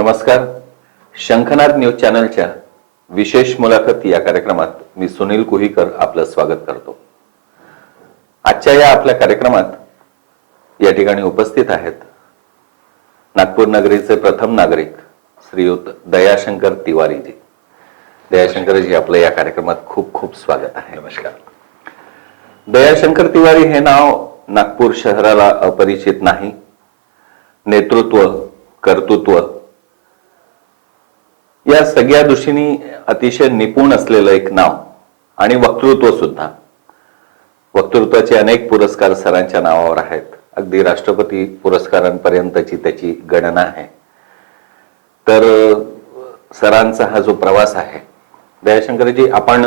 नमस्कार. शंखनाद न्यूज चॅनलच्या विशेष मुलाखत या कार्यक्रमात मी सुनील कुहीकर आपलं स्वागत करतो. आजच्या या आपल्या कार्यक्रमात या ठिकाणी उपस्थित आहेत नागपूर नगरीचे प्रथम नागरिक श्रीयुत दयाशंकर तिवारीजी. दयाशंकरजी, आपलं या कार्यक्रमात खूप खूप स्वागत आहे. नमस्कार. दयाशंकर तिवारी हे नाव नागपूर शहराला अपरिचित नाही. नेतृत्व, कर्तृत्व या सगळ्या दृष्टीने अतिशय निपुण असलेलं एक नाव आणि वक्तृत्व सुद्धा. वक्तृत्वाचे अनेक पुरस्कार सरांच्या नावावर आहेत. अगदी राष्ट्रपती पुरस्कारांपर्यंतची त्याची गणना आहे. तर सरांचा हा जो प्रवास आहे, दयाशंकरजी, आपण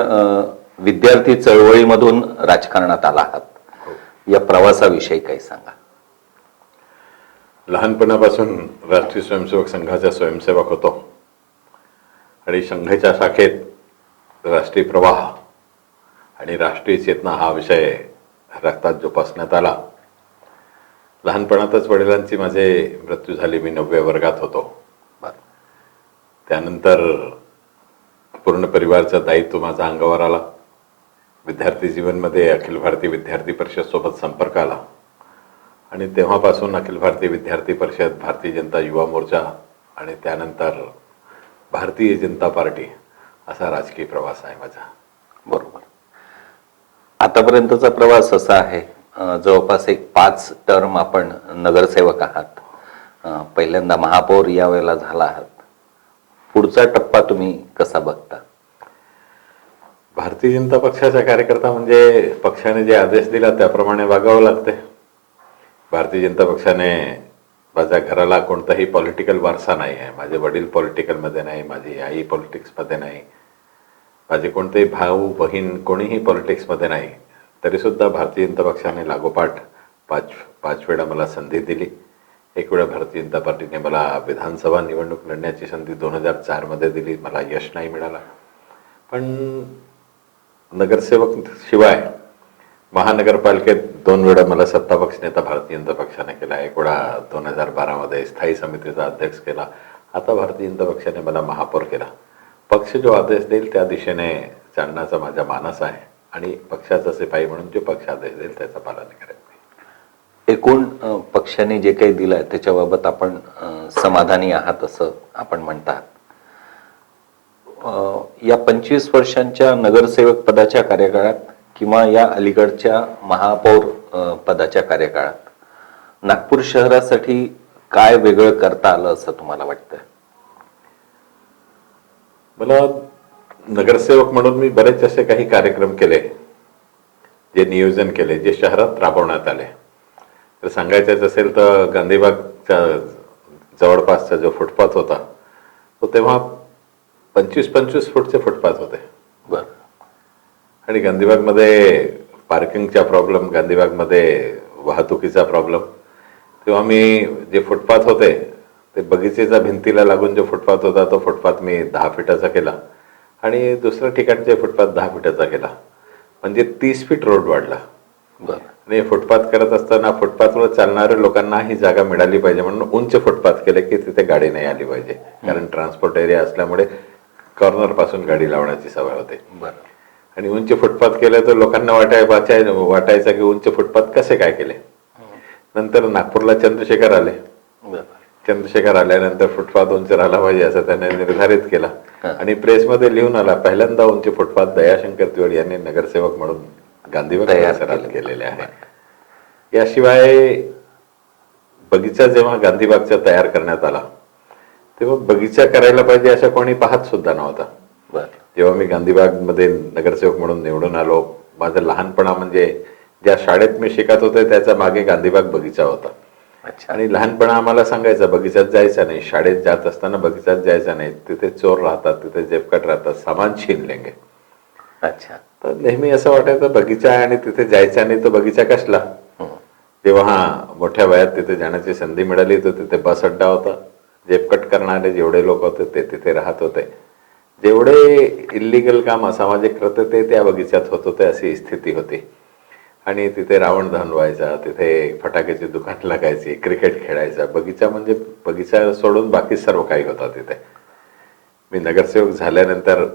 विद्यार्थी चळवळीमधून राजकारणात आला आहात. या प्रवासाविषयी काही सांगा. लहानपणापासून राष्ट्रीय स्वयंसेवक संघाचा स्वयंसेवक होतो आणि संघाच्या शाखेत राष्ट्रीय प्रवाह आणि राष्ट्रीय चेतना हा विषय रक्तात जोपासण्यात आला. लहानपणातच वडिलांची माझे मृत्यू झाली. मी 9व्या वर्गात होतो. त्यानंतर पूर्ण परिवाराचं दायित्व माझा अंगावर आला. विद्यार्थी जीवनमध्ये अखिल भारतीय विद्यार्थी परिषद सोबत संपर्क आला आणि तेव्हापासून अखिल भारतीय विद्यार्थी परिषद, भारतीय जनता युवा मोर्चा आणि त्यानंतर भारतीय जनता पार्टी असा राजकीय प्रवास आहे माझा. बरोबर. आतापर्यंतचा प्रवास असा आहे, जवळपास एक 5 टर्म आपण नगरसेवक आहात. पहिल्यांदा महापौर यावेळेला झाला आहात. पुढचा टप्पा तुम्ही कसा बघता? भारतीय जनता पक्षाचा कार्यकर्ता म्हणजे पक्षाने जे आदेश दिला त्याप्रमाणे वागावं लागते. भारतीय जनता पक्षाने, माझ्या घराला कोणताही पॉलिटिकल वारसा नाही आहे. माझे वडील पॉलिटिकलमध्ये नाही, माझी आई पॉलिटिक्समध्ये नाही, माझे कोणतेही भाऊ बहीण कोणीही पॉलिटिक्समध्ये नाही. तरीसुद्धा भारतीय जनता पक्षाने लागोपाठ पाच वेळा मला संधी दिली. एक वेळा भारतीय जनता पार्टीने मला विधानसभा निवडणूक लढण्याची संधी 2004 मध्ये दिली. मला यश नाही मिळाला. पण नगरसेवक शिवाय महानगरपालिकेत 2 वेळा मला सत्तापक्ष नेता भारतीय जनता पक्षाने केला. एक वेळा 2012 मध्ये स्थायी समितीचा अध्यक्ष केला. आता भारतीय जनता पक्षाने मला महापौर केला. पक्ष जो आदेश देईल त्या दिशेने चालण्याचा माझा मानस आहे आणि पक्षाचा सिपाही म्हणून जो पक्ष आदेश देईल त्याचं पालन करेल. एकूण पक्षाने जे काही दिलंय त्याच्याबाबत आपण समाधानी आहात असं आपण म्हणतात. या 25 वर्षांच्या नगरसेवक पदाच्या कार्यकाळात किंवा या अलीकडच्या महापौर पदाच्या कार्यकाळात नागपूर शहरासाठी काय वेगळं करता आलं असं तुम्हाला वाटतं? मला नगरसेवक म्हणून मी बरेच असे काही कार्यक्रम केले, जे नियोजन केले, जे शहरात राबवण्यात आले. तर सांगायचं असेल तर गांधीबागच्या जवळपासचा जो फुटपाथ होता तो तेव्हा 25-25 फूटचे फुटपाथ होते. बरं. आणि गांधीबागमध्ये पार्किंगचा प्रॉब्लेम, गांधीबागमध्ये वाहतुकीचा प्रॉब्लेम. तेव्हा मी जे फुटपाथ होते ते बगीचेच्या भिंतीला लागून जो फुटपाथ होता तो फुटपाथ मी 10 फीटाचा केला आणि दुसऱ्या ठिकाणचे फुटपाथ 10 फीटाचा केला. म्हणजे 30 फीट रोड वाढला. आणि फुटपाथ करत असताना फुटपाथवर चालणाऱ्या लोकांना ही जागा मिळाली पाहिजे म्हणून उंच फुटपाथ केले की तिथे गाडी नाही आली पाहिजे. कारण ट्रान्सपोर्ट एरिया असल्यामुळे कॉर्नर पासून गाडी लावण्याची सवय होते. आणि उंच फुटपाथ केले तर लोकांना वाटायचं की उंच फुटपाथ कसे काय केले. नंतर नागपूरला चंद्रशेखर आले. चंद्रशेखर आल्यानंतर फुटपाथ उंच राहिला पाहिजे असं त्याने निर्धारित केला आणि प्रेसमध्ये लिहून आला, पहिल्यांदा उंच फुटपाथ दयाशंकर तिवारी यांनी नगरसेवक म्हणून गांधीबाग परिसरात केलेले आहे. याशिवाय बगीचा जेव्हा गांधीबागचा तयार करण्यात आला तेव्हा बगीचा करायला पाहिजे असं कोणी पाहत सुद्धा नव्हता. जेव्हा मी गांधीबागमध्ये नगरसेवक म्हणून निवडून आलो, माझं लहानपणा म्हणजे ज्या शाळेत मी शिकत होते त्याच्या मागे गांधीबाग बगीचा होता. आणि लहानपणा आम्हाला सांगायचं बगीचात जायचं नाही, शाळेत जात असताना बगीचात जायचं नाही, तिथे चोर राहतात, तिथे जेबकट राहतात, सामान छीन लेंगे. अच्छा. तर नेहमी असं वाटायचं बगीचा आहे आणि तिथे जायचं नाही, तो बगीचा कसला. तेव्हा मोठ्या वयात तिथे जाण्याची संधी मिळाली तर तिथे बस अड्डा होता. जेबकट करणारे जेवढे लोक होते ते तिथे राहत होते. जेवढे इल्लीगल काम, असामाजिक कृत्य ते त्या बगीचात होत होते अशी स्थिती होती. आणि तिथे रावण दहन व्हायचा, तिथे फटाक्याची दुकान लागायची, क्रिकेट खेळायचा. बगीचा म्हणजे बगीचा सोडून बाकी सर्व काही होता तिथे. मी नगरसेवक झाल्यानंतर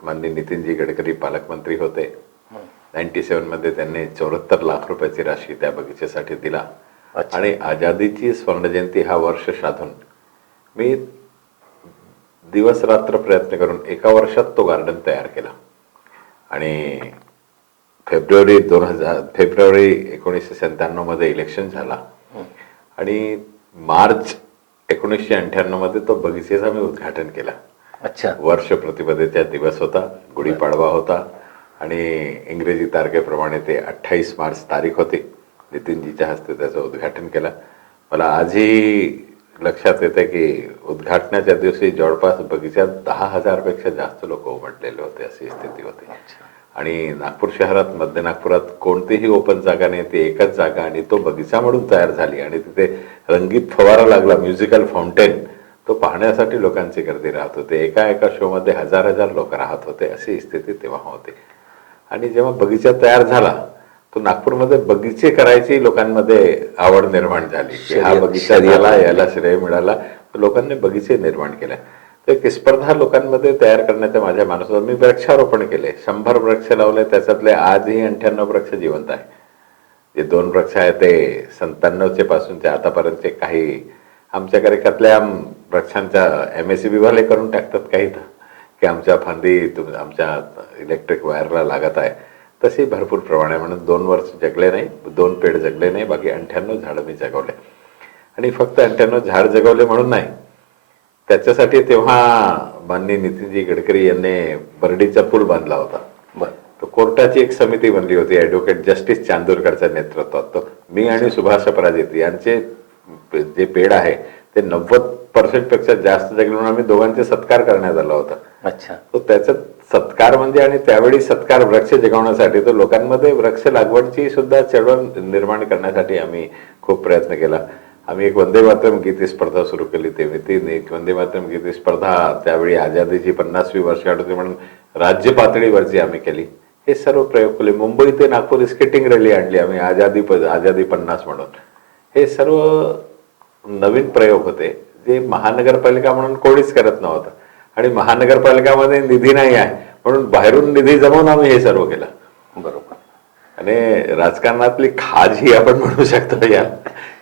माननीय नितीनजी गडकरी पालकमंत्री होते. 97 मध्ये त्यांनी 74 लाख रुपयाची राशी त्या बगीच्यासाठी दिला. आणि आझादीची स्वर्णजयंती हा वर्ष साधून मी दिवस रात्र प्रयत्न करून एका वर्षात तो गार्डन तयार केला. आणि फेब्रुवारी 1997 मध्ये इलेक्शन झाला आणि मार्च 1998 मध्ये तो बगीचेचा मी उद्घाटन केला. वर्ष प्रतिपदेचा दिवस होता, गुढीपाडवा होता आणि इंग्रजी तारखेप्रमाणे ते 28 मार्च तारीख होती. नितीनजीच्या हस्ते त्याचं उद्घाटन केलं. मला आजही लक्षात येते की उद्घाटनाच्या दिवशी जवळपास बगीच्यात 10,000 पेक्षा जास्त लोक उमटलेले होते, अशी स्थिती होती. आणि नागपूर शहरात, मध्य नागपुरात कोणतीही ओपन जागा नाही, ती एकच जागा आणि तो बगीचा म्हणून तयार झाली. आणि तिथे रंगीत फवारा लागला, म्युझिकल फाउंटेन, तो पाहण्यासाठी लोकांची गर्दी राहत होते. एका शो मध्ये 1000 लोक राहत होते, अशी स्थिती तेव्हा होती. आणि जेव्हा बगीचा तयार झाला तो नागपूरमध्ये बगीचे करायची लोकांमध्ये आवड निर्माण झाली की हा बगीचा झाला, याला श्रेय मिळाला. लोकांनी बगीचे निर्माण केले. तर एक स्पर्धा लोकांमध्ये तयार करण्याच्या माझ्या मानसात मी वृक्षारोपण केले. 100 वृक्ष लावले, त्याच्यातले आजही 98 वृक्ष जिवंत आहे. जे 2 वृक्ष आहेत ते 97 पासूनचे आतापर्यंतचे. काही आमच्याकडे कतल्या वृक्षांच्या MSCB वाले करून टाकतात काही तर की आमच्या फांदी आमच्या इलेक्ट्रिक वायरला लागत आहे. तशी भरपूर प्रमाणे म्हणून 2 वर्ष जगले नाही, 2 पेड जगले नाही, बाकी 98 झाडं मी जगवले. आणि फक्त 98 झाड जगवले म्हणून नाही, त्याच्यासाठी तेव्हा माननीय नितीनजी गडकरी यांनी बर्डीचा पूल बांधला होता. तो कोर्टाची एक समिती बनली होती ॲडव्होकेट जस्टिस चांदूरकरच्या नेतृत्वात. तो मी आणि सुभाष अपराजित यांचे जे पेड आहे ते 90% पेक्षा जास्त जगले म्हणून आम्ही दोघांचे सत्कार करण्यात आला होता. तो त्याचा सत्कार म्हणजे, आणि त्यावेळी सत्कार वृक्ष जगवण्यासाठी, तो लोकांमध्ये वृक्ष लागवडची सुद्धा चळवळ निर्माण करण्यासाठी आम्ही खूप प्रयत्न केला. आम्ही एक वंदे मातरम गीत स्पर्धा सुरू केली. तेव्हा एक वंदे मातरम गीत स्पर्धा त्यावेळी आझादीची 50वी वर्षगाठ होती म्हणून राज्य पातळीवरची आम्ही केली. हे सर्व प्रयोग केले. मुंबई ते नागपूर स्केटिंग रॅली आणली आम्ही, आझादी 50 म्हणून. हे सर्व नवीन प्रयोग होते जे महानगरपालिका म्हणून कोणीच करत नव्हतं. आणि महानगरपालिकामध्ये निधी नाही आहे म्हणून बाहेरून निधी जमवून आम्ही हे सर्व केलं. बरोबर. आणि राजकारणातली खाज ही आपण म्हणू शकतो या,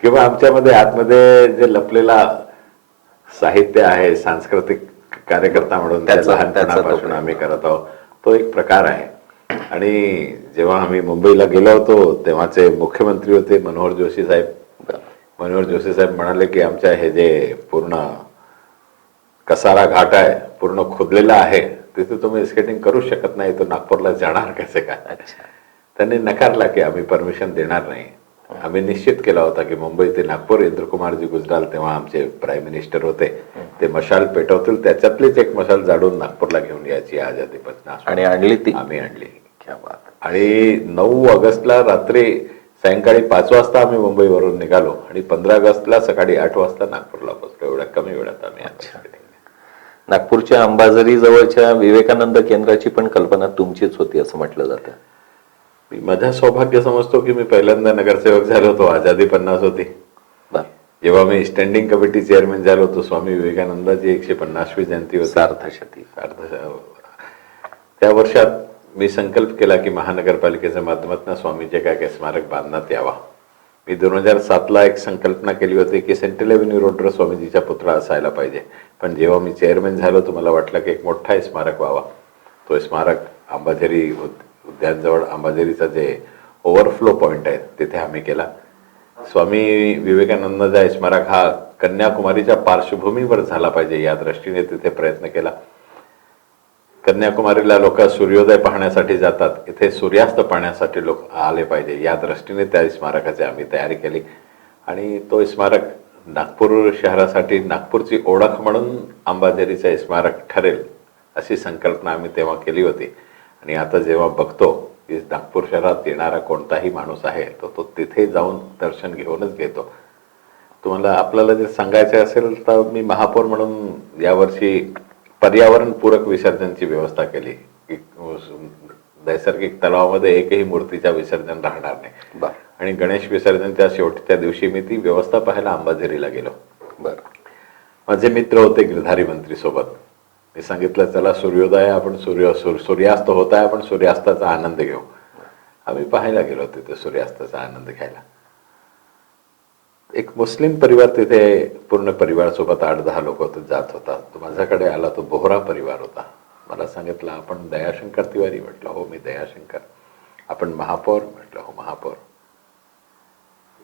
किंवा आमच्यामध्ये आतमध्ये जे लपलेला साहित्य आहे, सांस्कृतिक कार्यकर्ता म्हणून लहानपणापासून आम्ही करत आहोत, तो एक प्रकार आहे. आणि जेव्हा आम्ही मुंबईला गेलो होतो तेव्हाचे मुख्यमंत्री होते मनोहर जोशी साहेब. मनोहर जोशी साहेब म्हणाले की आमच्या हे जे पूर्ण कसारा घाट आहे पूर्ण खोदलेला आहे, तिथे तुम्ही स्केटिंग करू शकत नाही, तो नागपूरला जाणार कसे काय. त्यांनी नकारला की आम्ही परमिशन देणार नाही. आम्ही निश्चित केला होता की मुंबई ते नागपूर इंद्रकुमारजी गुजराल तेव्हा आमचे प्राईम मिनिस्टर होते, ते मशाल पेटवतील, त्याच्यातलीच एक मशाल जाडून नागपूरला घेऊन यायची आझादी 50. आणि आणली ती आम्ही आणली. आणि 9 ऑगस्टला रात्री सायंकाळी 5 वाजता आम्ही मुंबईवरून निघालो आणि 15 ऑगस्टला सकाळी 8 वाजता नागपूरला पोहोचलो. एवढ्या कमी वेळात आम्ही. नागपूरच्या अंबाझरी जवळच्या विवेकानंद केंद्राची पण कल्पना तुमचीच होती असं म्हटलं जातं. मी माझं सौभाग्य समजतो की मी पहिल्यांदा नगरसेवक झालो होतो, आझादी 50 होती. जेव्हा मी स्टँडिंग कमिटी चेअरमॅन झालो होतो, स्वामी विवेकानंदाची 150वी जयंती होती, सार्धशती. त्या वर्षात मी संकल्प केला की महानगरपालिकेच्या माध्यमातून स्वामीचे काय स्मारक बांधण्यात यावा. मी 2007ला एक संकल्पना केली होती की सेंट्रल एव्हेन्यू रोडवर स्वामीजीचा पुतळा असायला पाहिजे. पण जेव्हा मी चेअरमॅन झालो तर मला वाटलं की एक मोठा स्मारक व्हावा. तो स्मारक अंबाझरी उद्यानजवळ, अंबाझरीचा जे ओव्हरफ्लो पॉइंट आहे तिथे आम्ही केला. स्वामी विवेकानंदाचा स्मारक हा कन्याकुमारीच्या पार्श्वभूमीवर झाला पाहिजे या दृष्टीने तिथे प्रयत्न केला. कन्याकुमारीला लोक सूर्योदय पाहण्यासाठी जातात, इथे सूर्यास्त पाहण्यासाठी लोक आले पाहिजे या दृष्टीने त्या स्मारकाची आम्ही तयारी केली. आणि तो स्मारक नागपूर शहरासाठी नागपूरची ओळख म्हणून अंबाझरीचं स्मारक ठरेल अशी संकल्पना आम्ही तेव्हा केली होती. आणि आता जेव्हा बघतो की नागपूर शहरात येणारा कोणताही माणूस आहे तो तिथे जाऊन दर्शन घेऊनच घेतो. तुम्हाला आपल्याला जर सांगायचं असेल तर मी महापौर म्हणून यावर्षी पर्यावरण पूरक विसर्जनची व्यवस्था केली. नैसर्गिक तलावामध्ये एकही मूर्तीच्या विसर्जन राहणार नाही. बर आणि गणेश विसर्जनच्या शेवटच्या दिवशी मी ती व्यवस्था पाहायला अंबाझरीला गेलो. बर माझे मित्र होते गिरधारी मंत्री सोबत. मी सांगितलं चला सूर्योदय आपण सूर्यास्त होत आहे, आपण सूर्यास्ताचा आनंद घेऊ. आम्ही पाहायला गेलो तिथे सूर्यास्ताचा आनंद घ्यायला. एक मुस्लिम परिवार तिथे पूर्ण परिवार सोबत 8-10 लोक जात होता. तो माझ्याकडे आला. तो बोहरा परिवार होता. मला सांगितलं आपण दयाशंकर तिवारी. म्हटलं हो मी दयाशंकर. आपण महापौर. म्हटलं हो महापौर.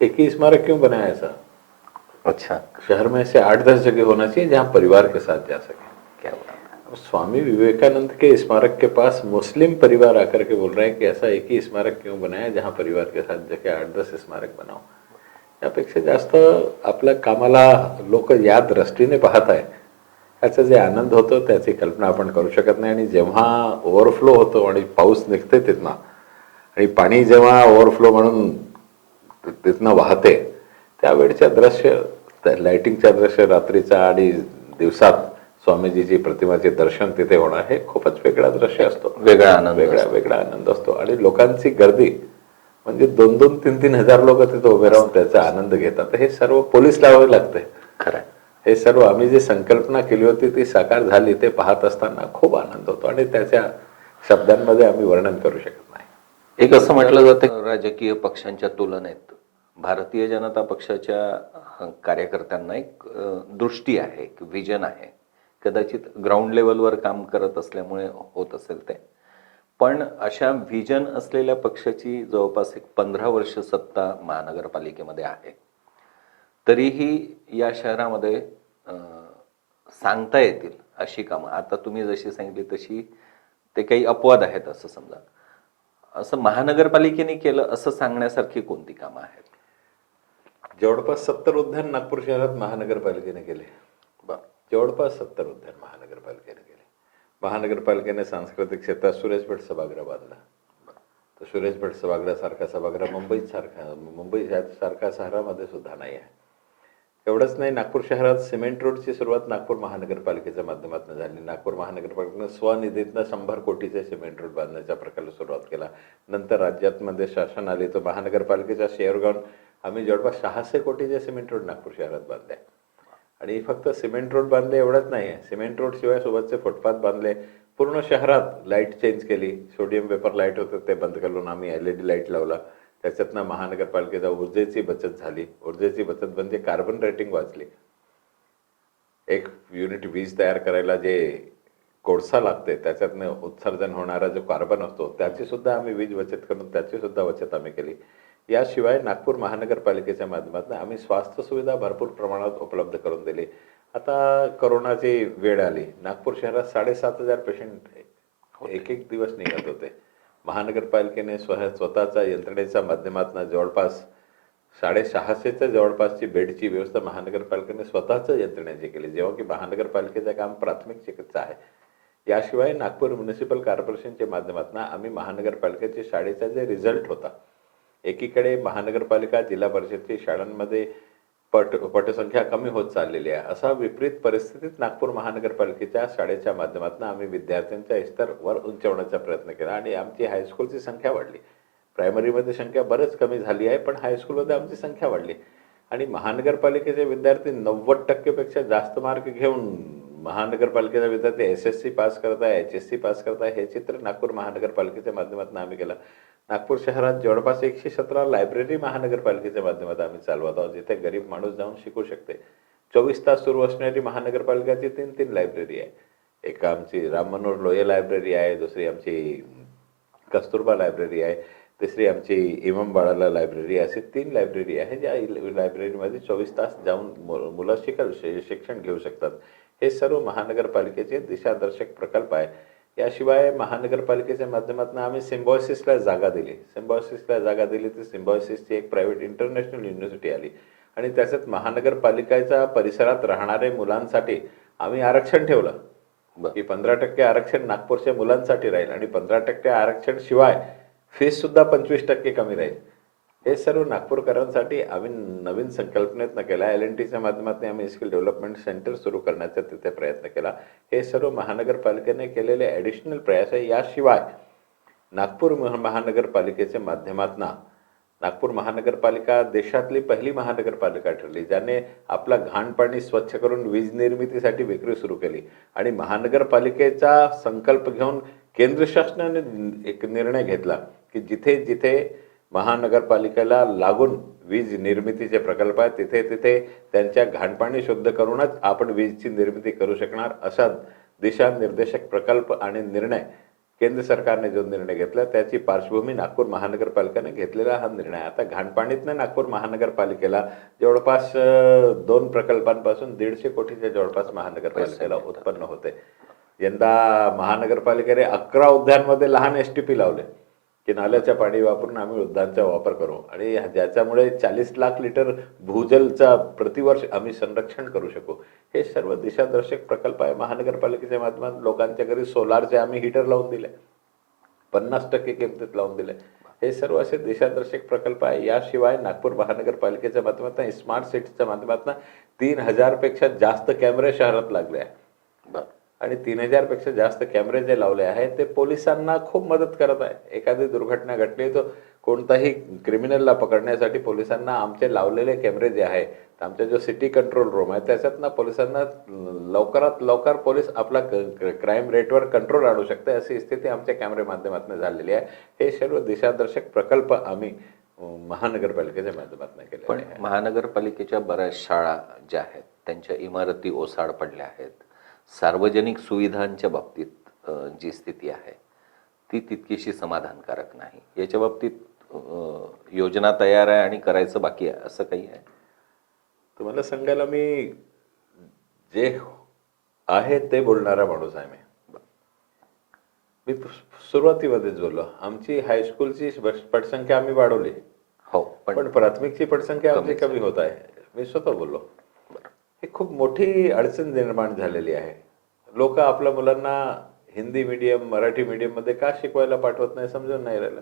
एक ही स्मारक क्यों बनाया ऐसा? अच्छा शहर में ऐसे 8-10 जगह होना चाहिए जहां परिवार के साथ जा सके. क्या बात. अब स्वामी विवेकानंद के स्मारक के पास मुस्लिम परिवार आकर के बोल रहे हैं कि ऐसा एक ही स्मारक क्यों बनाया जहां परिवार के साथ जाके 8-10 स्मारक बनाओ. यापेक्षा जास्त आपल्या कामाला लोक या दृष्टीने पाहत आहे, याचा जे आनंद होतो त्याची कल्पना आपण करू शकत नाही. आणि जेव्हा ओव्हरफ्लो होतो आणि पाऊस निघते तिथनं, आणि पाणी जेव्हा ओव्हरफ्लो म्हणून तिथनं वाहते, त्यावेळच्या दृश्य, लाइटिंगच्या दृश्य रात्रीचा आणि दिवसात स्वामीजीची प्रतिमाचे दर्शन तिथे होणं हे खूपच वेगळा दृश्य असतो. वेगळा आनंद वेगळा आनंद असतो. आणि लोकांची गर्दी म्हणजे 2-2, 3-3 हजार लोक तिथे उभे राहून त्याचा आनंद घेतात. हे सर्व पोलीस लावावे लागते. खरं. हे सर्व आम्ही जी संकल्पना केली होती ती साकार झाली. ते पाहत असताना खूप आनंद होतो आणि त्याच्या शब्दांमध्ये आम्ही वर्णन करू शकत नाही. एक असं म्हटलं जातं राजकीय पक्षांच्या तुलनेत भारतीय जनता पक्षाच्या कार्यकर्त्यांना एक दृष्टी आहे, एक विजन आहे. कदाचित ग्राउंड लेवलवर काम करत असल्यामुळे होत असेल ते. पण अशा व्हिजन असलेल्या पक्षाची जवळपास एक 15 वर्ष सत्ता महानगरपालिकेमध्ये आहे. तरीही या शहरामध्ये सांगता येतील अशी कामं, आता तुम्ही जशी सांगितली तशी ते काही अपवाद आहेत असं समजा, असं महानगरपालिकेने केलं असं सांगण्यासारखी कोणती कामं आहेत? जवळपास 70 उद्यान नागपूर शहरात महानगरपालिकेने केले. जवळपास 70 उद्यान महानगरपालिकेने केले. महानगरपालिकेने सांस्कृतिक क्षेत्रात सुरेश भट सभागृह बांधला. तर सुरेश भट सभागृहासारखा सभागृह मुंबई सारखा शहरामध्ये सुद्धा नाही आहे. एवढंच नाही, नागपूर शहरात सिमेंट रोडची सुरुवात नागपूर महानगरपालिकेच्या माध्यमातून झाली. नागपूर महानगरपालिकेने स्वनिधीतनं 100 कोटीचे सिमेंट रोड बांधण्याच्या प्रकाराला सुरुवात केला. नंतर राज्यामध्ये शासन आले तर महानगरपालिकेच्या शेअर घेऊन आम्ही जवळपास 600 कोटीचे सिमेंट रोड नागपूर शहरात बांधले. आणि फक्त सिमेंट रोड बांधले एवढंच नाही आहे, सिमेंट रोड शिवाय सोबतचे फुटपाथ बांधले. पूर्ण शहरात लाईट चेंज केली. सोडियम वेपर लाईट होतं ते बंद करून आम्ही LED लाईट लावला. त्याच्यातनं महानगरपालिकेचा ऊर्जेची बचत झाली. ऊर्जेची बचत म्हणजे कार्बन रेटिंग वाचली. 1 युनिट वीज तयार करायला जे कोळसा लागते त्याच्यातनं उत्सर्जन होणारा जो कार्बन असतो त्याची सुद्धा आम्ही वीज बचत करून त्याची सुद्धा बचत आम्ही केली. याशिवाय नागपूर महानगरपालिकेच्या माध्यमातून आम्ही स्वास्थ्य सुविधा भरपूर प्रमाणात उपलब्ध करून दिली. आता करोनाची वेळ आली. नागपूर शहरात 7,500 पेशंट एक दिवस निघत होते. महानगरपालिकेने स्वतःच्या यंत्रणेच्या माध्यमातून जवळपास 650च्या जवळपासची बेडची व्यवस्था महानगरपालिकेने स्वतःच्या यंत्रणेची केली, जेव्हा की महानगरपालिकेचं काम प्राथमिक चिकित्सा आहे. याशिवाय नागपूर म्युनिसिपल कॉर्पोरेशनच्या माध्यमातून आम्ही महानगरपालिकेच्या शाळेचा जे रिझल्ट होता, एकीकडे महानगरपालिका जिल्हा परिषदच्या शाळांमध्ये पटसंख्या कमी होत चाललेली आहे. असा विपरीत परिस्थितीत नागपूर महानगरपालिकेच्या शाळेच्या माध्यमातून आम्ही विद्यार्थ्यांच्या स्तर वर उंचावण्याचा प्रयत्न केला आणि आमची हायस्कूलची संख्या वाढली. प्रायमरीमध्ये संख्या बरंच कमी झाली आहे, पण हायस्कूलमध्ये आमची संख्या वाढली. आणि महानगरपालिकेचे विद्यार्थी 90% पेक्षा जास्त मार्क घेऊन महानगरपालिकेचा विद्यार्थी SSC पास करताय, HSC पास करताय, हे चित्र नागपूर महानगरपालिकेच्या माध्यमातून आम्ही केलं. नागपूर शहरात जवळपास 117 लायब्ररी महानगरपालिकेच्या माध्यमातून आम्ही चालवत आहोत, जिथे गरीब माणूस जाऊन शिकू शकते. 24 तास सुरू असणारी महानगरपालिकेची 3 लायब्ररी आहे. एक आमची राम मनोहर लोहिया लायब्ररी आहे, दुसरी आमची कस्तुरबा लायब्ररी आहे, तिसरी आमची इमाम बाळाला लायब्ररी. असे 3 लायब्ररी आहे ज्या लायब्ररीमध्ये 24 तास जाऊन मुलं शिक्षण घेऊ शकतात. हे सर्व महानगरपालिकेचे दिशादर्शक प्रकल्प आहे. याशिवाय महानगरपालिकेच्या माध्यमातून आम्ही सिम्बॉयसिसला जागा दिली. तर सिम्बॉयसिसची एक प्रायव्हेट इंटरनॅशनल युनिव्हर्सिटी आली आणि त्याच्यात महानगरपालिकेच्या परिसरात राहणाऱ्या मुलांसाठी आम्ही आरक्षण ठेवलं की 15% आरक्षण नागपूरच्या मुलांसाठी राहील आणि 15% आरक्षण शिवाय फीस सुद्धा 25% कमी राहील. हे सर्व नागपूरकरांसाठी आम्ही नवीन संकल्पनेतनं केला. LNTच्या माध्यमातून आम्ही स्किल डेव्हलपमेंट सेंटर सुरू करण्याचा तिथे प्रयत्न केला. हे सर्व महानगरपालिकेने केलेले ॲडिशनल प्रयास आहे. याशिवाय नागपूर महानगरपालिकेच्या माध्यमातून नागपूर महानगरपालिका देशातली पहिली महानगरपालिका ठरली ज्याने आपला घाण पाणी स्वच्छ करून वीज निर्मितीसाठी विक्री सुरू केली. आणि महानगरपालिकेचा संकल्प घेऊन केंद्र शासनाने एक निर्णय घेतला की जिथे जिथे महानगरपालिकेला लागून वीज निर्मितीचे प्रकल्प आहेत तिथे तिथे त्यांच्या घाणपाणी शुद्ध करूनच आपण वीजची निर्मिती करू शकणार असा दिशानिर्देशक प्रकल्प आणि निर्णय केंद्र सरकारने जो निर्णय घेतला त्याची पार्श्वभूमी नागपूर महानगरपालिकेने घेतलेला हा निर्णय. आता घाणपाणीतनं नागपूर महानगरपालिकेला जवळपास 2 प्रकल्पांपासून 150 कोटीच्या जवळपास महानगरपालिकेला उत्पन्न होते. यंदा महानगरपालिकेने 11 उद्यानमध्ये लहान STP लावले की नाल्याच्या पाणी वापरून आम्ही उद्यानचा वापर करू आणि ज्याच्यामुळे 40 लाख लिटर भूजलचा प्रतिवर्ष आम्ही संरक्षण करू शकू. हे सर्व दिशादर्शक प्रकल्प आहे. महानगरपालिकेच्या माध्यमातून लोकांच्या घरी सोलारचे आम्ही हीटर लावून दिले, 50% किमतीत लावून दिले. हे सर्व असे दिशादर्शक प्रकल्प आहे. याशिवाय नागपूर महानगरपालिकेच्या माध्यमातून स्मार्ट सिटीच्या माध्यमातून 3000 पेक्षा जास्त कॅमेरे शहरात लागले आहे आणि 3000 पेक्षा जास्त कॅमेरे जे लावले आहेत ते पोलिसांना खूप मदत करत आहे. एखादी दुर्घटना घडली तर कोणताही क्रिमिनलला पकडण्यासाठी पोलिसांना आमचे लावलेले कॅमेरे जे आहे आमचा जो सिटी कंट्रोल रूम आहे त्याच्यातनं पोलिसांना लवकरात लवकर पोलीस आपला क्राईम रेटवर कंट्रोल आणू शकते अशी स्थिती आमच्या कॅमेरे माध्यमातून झालेली आहे. हे सर्व दिशादर्शक प्रकल्प आम्ही महानगरपालिकेच्या माध्यमातून केले. पण महानगरपालिकेच्या बऱ्याच शाळा ज्या आहेत त्यांच्या इमारती ओसाड पडल्या आहेत. सार्वजनिक सुविधांच्या बाबतीत जी स्थिती आहे ती तितकीशी समाधानकारक नाही. याच्या बाबतीत योजना तयार आहे आणि करायचं बाकी आहे असं काही आहे? तुम्हाला सांगायला मी जे आहे ते बोलणारा माणूस आहे. मी सुरुवातीमध्येच बोललो आमची हायस्कूलची पटसंख्या आम्ही वाढवली हो पण प्राथमिकची पटसंख्या आमची कमी होत आहे. मी स्वतः बोललो ही खूप मोठी अडचण निर्माण झालेली आहे. लोक आपल्या मुलांना हिंदी मीडियम मराठी मीडियम मध्ये का शिकवायला पाठवत नाही समजून नाही राहिलं.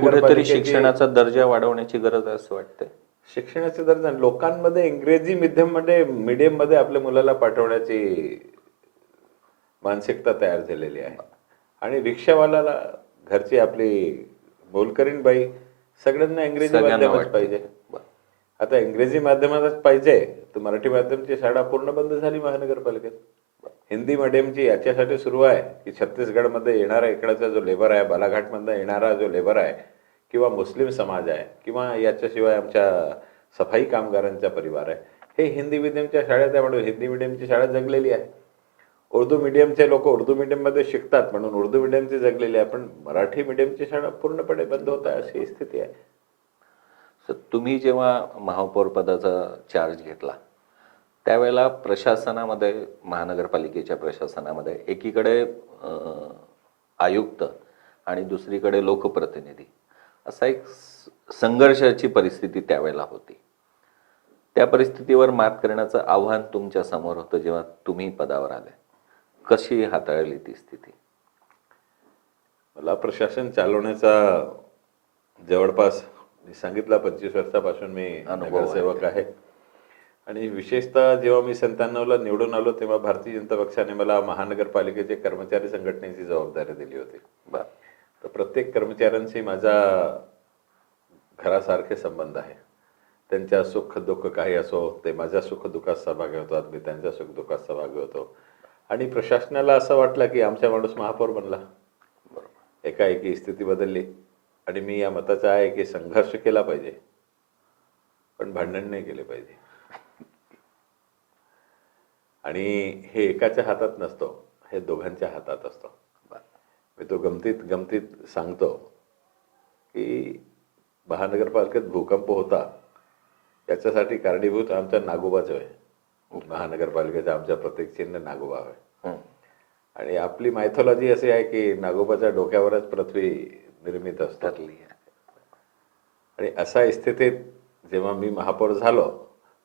कुठेतरी शिक्षणाचा दर्जा वाढवण्याची गरज आहे असं वाटतंय. शिक्षणाचा दर्जा लोकांमध्ये इंग्रजी मीडियम मध्ये आपल्या मुलाला पाठवण्याची मानसिकता तयार झालेली आहे. आणि रिक्षावाल्याला घरची आपली मोलकरीण बाई सगळ्यांना इंग्रजी माध्यमच पाहिजे. आता इंग्रजी माध्यमातच पाहिजे तर मराठी माध्यमची शाळा पूर्ण बंद झाली महानगरपालिकेत. हिंदी मीडियमची याच्यासाठी सुरू आहे की छत्तीसगडमध्ये येणारा इकडचा जो लेबर आहे बालाघाटमधनं येणारा जो लेबर आहे किंवा मुस्लिम समाज आहे किंवा याच्याशिवाय आमच्या सफाई कामगारांचा परिवार आहे हे हिंदी मीडियमच्या शाळेत आहे म्हणून हिंदी मीडियमची शाळा जगलेली आहे. उर्दू मीडियमचे लोक उर्दू मीडियममध्ये शिकतात म्हणून उर्दू मीडियमची जगलेली आहे पण मराठी मीडियमची शाळा पूर्णपणे बंद होत आहे अशी स्थिती आहे. तुम्ही जेव्हा महापौर पदाचा चार्ज घेतला त्यावेळेला प्रशासनामध्ये महानगरपालिकेच्या प्रशासनामध्ये एकीकडे आयुक्त आणि दुसरीकडे लोकप्रतिनिधी असा एक संघर्षाची परिस्थिती त्यावेळेला होती. त्या परिस्थितीवर मात करण्याचं आव्हान तुमच्या समोर होतं जेव्हा तुम्ही पदावर आले. कशी हाताळली ती स्थिती? मला प्रशासन चालवण्याचा जवळपास मी सांगितलं 25 वर्षापासून मी नगरसेवक आहे आणि विशेषतः जेव्हा मी 97ला निवडून आलो तेव्हा भारतीय जनता पक्षाने मला महानगरपालिकेचे कर्मचारी संघटनेची जबाबदारी दिली होती. तर प्रत्येक कर्मचाऱ्यांशी माझा घरासारखे संबंध आहे. त्यांच्या सुख दुःख काही असो ते माझ्या सुख दुःखात सहभागी होतात मी त्यांच्या सुख दुःखात सहभागी होतो. आणि प्रशासनाला असं वाटलं की आमचा माणूस महापौर बनला एकाएकी स्थिती बदलली आणि मी या मताचा आहे की संघर्ष केला पाहिजे पण भांडण नाही केले पाहिजे. आणि हे एकाच्या हातात नसतो हे दोघांच्या हातात असतो. मी तो गमतीत सांगतो की महानगरपालिकेत भूकंप होता त्याच्यासाठी कारणीभूत आमच्या नागोबाच आहे. महानगरपालिकेचा आमच्या प्रत्येक चिन्ह नागोबा आहे आणि आपली मायथॉलॉजी अशी आहे की नागोबाच्या डोक्यावरच पृथ्वी निर्मित असतात. आणि अशा स्थितीत जेव्हा मी महापौर झालो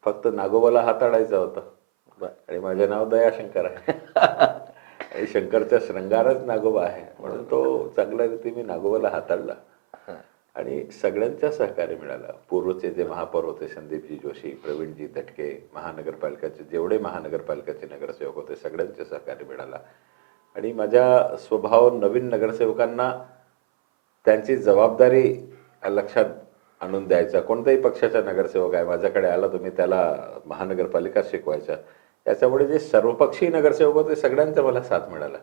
फक्त नागोबाला हाताळायचं होतं आणि माझे नाव दयाशंकर आहे आणि शंकरचा श्रंगारच नागोबा आहे म्हणून तो चांगल्या रीती मी नागोबाला हाताळला आणि सगळ्यांचा सहकार्य मिळाला. पूर्वचे जे महापौर होते संदीपजी जोशी प्रवीणजी दटके महानगरपालिकेचे जेवढे महानगरपालिकेचे नगरसेवक होते सगळ्यांचे सहकार्य मिळाला. आणि माझा स्वभाव नवीन नगरसेवकांना त्यांची जबाबदारी लक्षात आणून द्यायचा. कोणत्याही पक्षाचा नगरसेवक आहे माझ्याकडे आला, तुम्ही त्याला महानगरपालिका शिकवायच्या. याच्यामुळे जे सर्वपक्षीय नगरसेवक होते सगळ्यांचा मला साथ मिळाला.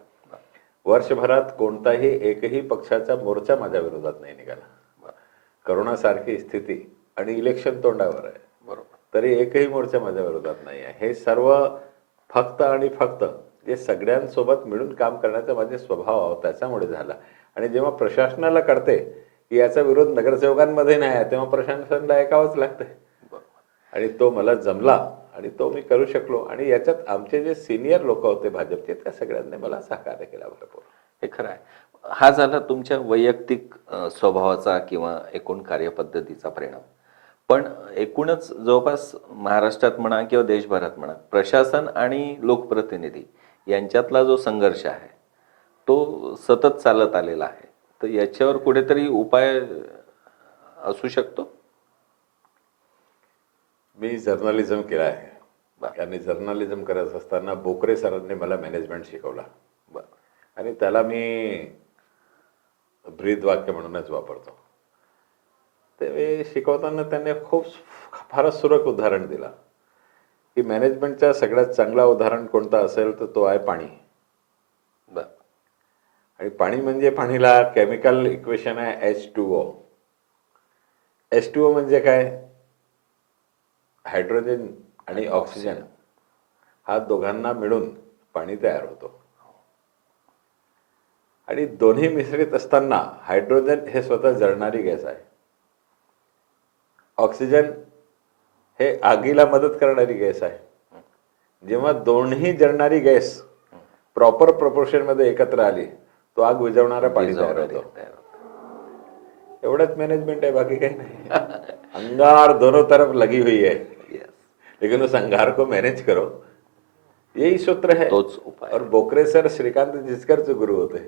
वर्षभरात कोणताही एकही पक्षाचा मोर्चा माझ्या विरोधात नाही निघाला. करोनासारखी स्थिती आणि इलेक्शन तोंडावर आहे, बरोबर. तरी एकही मोर्चा माझ्या विरोधात नाही आहे. हे सर्व फक्त आणि फक्त जे सगळ्यांसोबत मिळून काम करण्याचा माझे स्वभाव त्याच्यामुळे झाला. आणि जेव्हा प्रशासनाला कळते की याचा विरोध नगरसेवकांमध्ये नाही आहे, तेव्हा प्रशासनाला ऐकावंच लागतं. आणि तो मला जमला आणि तो मी करू शकलो. आणि याच्यात आमचे जे सिनियर लोक होते भाजपचे, त्या सगळ्यांनी मला सहकार्य केला भरपूर. हे खरं आहे. हा झाला तुमच्या वैयक्तिक स्वभावाचा किंवा एकूण कार्यपद्धतीचा परिणाम. पण एकूणच जवळपास महाराष्ट्रात म्हणा किंवा देशभरात म्हणा, प्रशासन आणि लोकप्रतिनिधी यांच्यातला जो संघर्ष आहे तो सतत चालत आलेला आहे. तर याच्यावर कुठेतरी उपाय असू शकतो. मी जर्नलिझम केलं आहे. बरं. आणि जर्नलिझम करत असताना बोकरे सरांनी मला मॅनेजमेंट शिकवला. बरं. आणि त्याला मी ब्रीद वाक्य म्हणूनच वापरतो. ते शिकवताना त्यांनी फारच सुरेख उदाहरण दिला की मॅनेजमेंटचा सगळ्यात चांगला उदाहरण कोणता असेल तर तो आहे पाणी. बरं. आणि पाणी म्हणजे पाणीला केमिकल इक्वेशन आहे H2O. H2O म्हणजे काय? हायड्रोजन आणि ऑक्सिजन हा दोघांना मिळून पाणी तयार होतो. आणि दोन्ही मिश्रित असताना हायड्रोजन हे स्वतः जळणारी गॅस आहे, ऑक्सिजन हे आगीला मदत करणारी गॅस आहे. जेव्हा दोन्ही जळणारी गॅस प्रॉपर प्रपोर्शन मध्ये एकत्र आली तो आग विझवणारा पाणी तयार होतो. एवढंच मॅनेजमेंट आहे, बाकी काही नाही. अंगार दोनों तरफ लगी हुई है, लेकिन उस अंगार को मैनेज करो, यही सूत्र है. तोच उपाय. और बोकरे सर श्रीकांत जिचकरचे गुरु होते,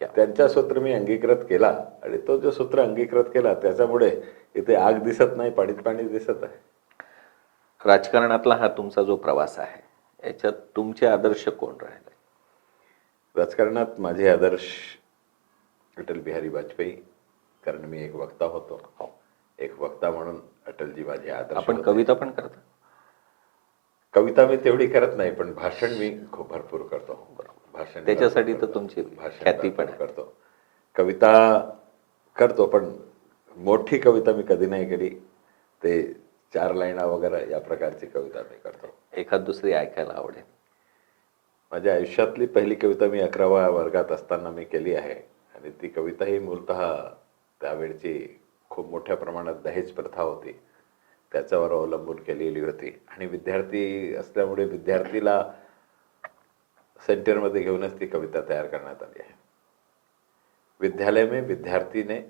त्यांचा सूत्र मी अंगीकृत केला. आणि तो जो सूत्र अंगीकृत केला त्याच्यामुळे इथे आग दिसत नाही, पाणीच पाणी दिसत आहे. राजकारणातला हा तुमचा जो प्रवास आहे याच्यात तुमचे आदर्श कोण राहिले? राजकारणात माझे आदर्श अटल बिहारी वाजपेयी, कारण मी एक वक्ता होतो. एक वक्ता म्हणून अटलजी माझे आदर्श. आपण होते. कविता पण करता? कविता मी तेवढी करत नाही, पण भाषण मी खूप भरपूर करतो. भाषण त्याच्यासाठी तर तुमची ख्याती पण आहे. करतो. कविता करतो, पण मोठी कविता मी कधी नाही केली. ते 4 लाईना वगैरे या प्रकारची कविता मी करतो. एखाद दुसरी ऐकायला आवडेल. माझ्या आयुष्यातली पहिली कविता मी 11व्या वर्गात असताना मी केली आहे. आणि ती कविता ही मूलतः त्यावेळची खूप मोठ्या प्रमाणात दहेज प्रथा होती त्याच्यावर अवलंबून केलेली होती. आणि विद्यार्थी असल्यामुळे विद्यार्थीला सेंटरमध्ये घेऊनच ती कविता तयार करण्यात आली आहे. विद्यालय में